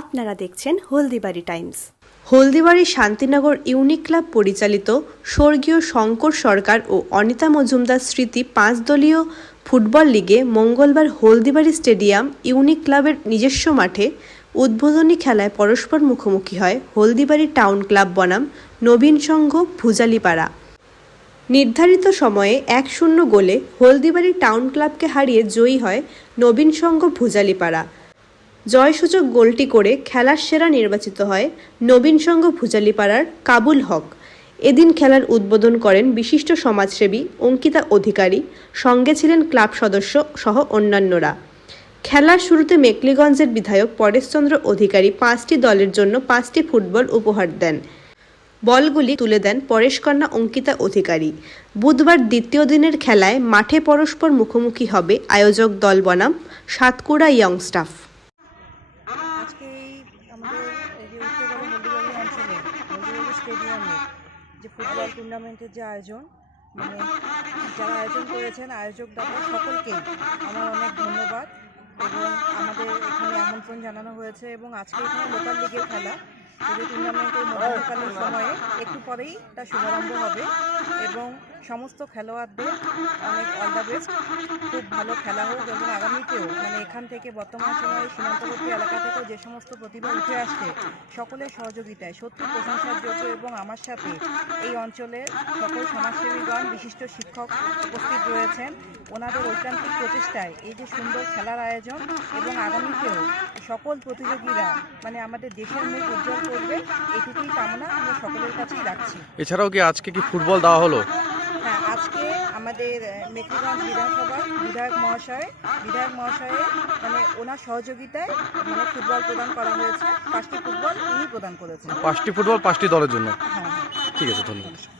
আপনারা দেখছেন Haldibari times. Haldibari Shantinagar unique club পরিচালিত স্বর্গীয় শঙ্কর সরকার ও অনিতা মজুমদার স্মৃতি পাঁচ দলীয় ফুটবল লিগে মঙ্গলবার হলদিবাড়ি স্টেডিয়াম ইউনিক ক্লাবের নিজস্ব মাঠে উদ্বোধনী খেলায় পরস্পর মুখোমুখি হয় হলদিবাড়ি টাউন ক্লাব বনাম নবীন সংঘ ভুজালিপাড়া। নির্ধারিত সময়ে এক শূন্য গোলে হলদিবাড়ি টাউন ক্লাবকে হারিয়ে জয়ী হয় নবীন সংঘ ভুজালিপাড়া। জয়সূচক গোলটি করে খেলার সেরা নির্বাচিত হয় নবীন সংঘ ভুজালিপাড়ার কাবুল হক। এদিন খেলার উদ্বোধন করেন বিশিষ্ট সমাজসেবী অঙ্কিতা অধিকারী, সঙ্গে ছিলেন ক্লাব সদস্য সহ অন্যান্যরা। খেলার শুরুতে মেকলিগঞ্জের বিধায়ক পরেশচন্দ্র অধিকারী পাঁচটি দলের জন্য পাঁচটি ফুটবল উপহার দেন। বলগুলি তুলে দেন পরেশকন্যা অঙ্কিতা অধিকারী। বুধবার দ্বিতীয় দিনের খেলায় মাঠে পরস্পর মুখোমুখি হবে আয়োজক দল বনাম সাতকুড়া ইয়ং স্টাফ আজকে এই আমাদের এই যে উত্তরবঙ্গ হলদিবাড়ি অঞ্চলে হলদিবাড়ি স্টেডিয়ামে যে ফুটবল টুর্নামেন্টের যে আয়োজন মানে যারা আয়োজন করেছেন, আয়োজক দাদা সকলকে আমার অনেক ধন্যবাদ। এবং আমাদের এখানে আমন্ত্রণ জানানো হয়েছে এবং আজকে এখানে লোকাল লিগের খেলা। এই টুর্নামেন্টের মধ্যকালীন সময়ে একটু পরেই তার শুভারম্ভ হবে এবং সমস্ত খেলোয়াড়দের অনেক অল দ্য বেস্ট খুব ভালো খেলা হোক এবং আগামীতেও মানে এখান থেকে বর্তমান সময়ে সীমান্তবর্তী এলাকা থেকেও যে সমস্ত প্রতিভা উঠে আসছে সকলের সহযোগিতায়, সত্যি প্রশংসার যোগ্য এবং আমার সাথে এই অঞ্চলের সকল সমাজসেবীগণ, বিশিষ্ট শিক্ষক উপস্থিত রয়েছেন। ওনাদের ঐকান্তিক প্রচেষ্টায় এই যে সুন্দর খেলার আয়োজন এবং আগামীতেও সকল প্রতিযোগীরা মানে আমাদের দেশের মুখ উজ্জ্বল করবে এটুকুই কামনা আমরা সকলের কাছেই রাখছি। এছাড়াও কি আজকে কি ফুটবল দেওয়া হলো? হ্যাঁ আজকে আমাদের মেকলিগঞ্জ বিধানসভার বিধায়ক মহাশয় বিধায়ক মহাশয়ের মানে ওনার সহযোগিতায় মানে ফুটবল প্রদান করা হয়েছে। পাঁচটি ফুটবল উনি প্রদান করেছেন। পাঁচটি ফুটবল পাঁচটি দলের জন্য। হ্যাঁ। ঠিক আছে ধন্যবাদ।